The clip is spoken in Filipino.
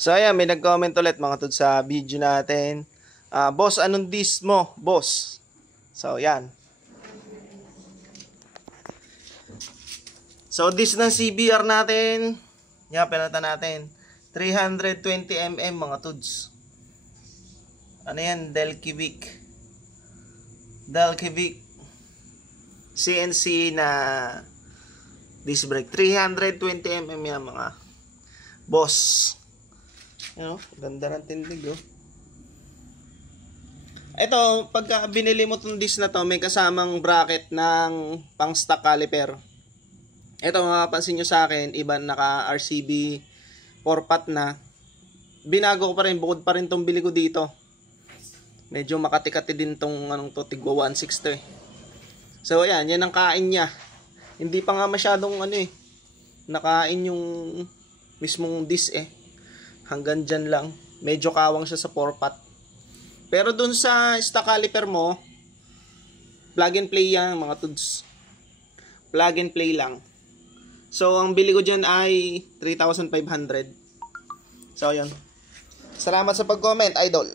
So ayan, may nag-comment ulit mga tod sa video natin. Boss, anong disc mo, boss? So yan. So disc ng CBR natin, yan, pinalitan natin 320mm mga tods. Ano yan? Delkivic CNC na disc brake. 320mm yan mga boss. You know, ganda ng tindig, oh. Ito, pagka binili mo tong disc na to, may kasamang bracket ng pang stock caliper. Ito, mapapansin nyo sa akin, iba naka RCB 4-pot na. Binago ko pa rin, bukod pa rin tong bili ko dito. Medyo makati-kati din tong anong to, tigwa 1.6 to eh. So ayan, yan ang kain niya. Hindi pa nga masyadong ano eh, nakain yung mismong disc eh. Hanggang dyan lang. Medyo kawang siya sa 4-pot. Pero dun sa stock caliper mo, plug and play yan mga tuds. Plug and play lang. So ang bili ko dyan ay 3,500. So yun. Salamat sa pag-comment, idol.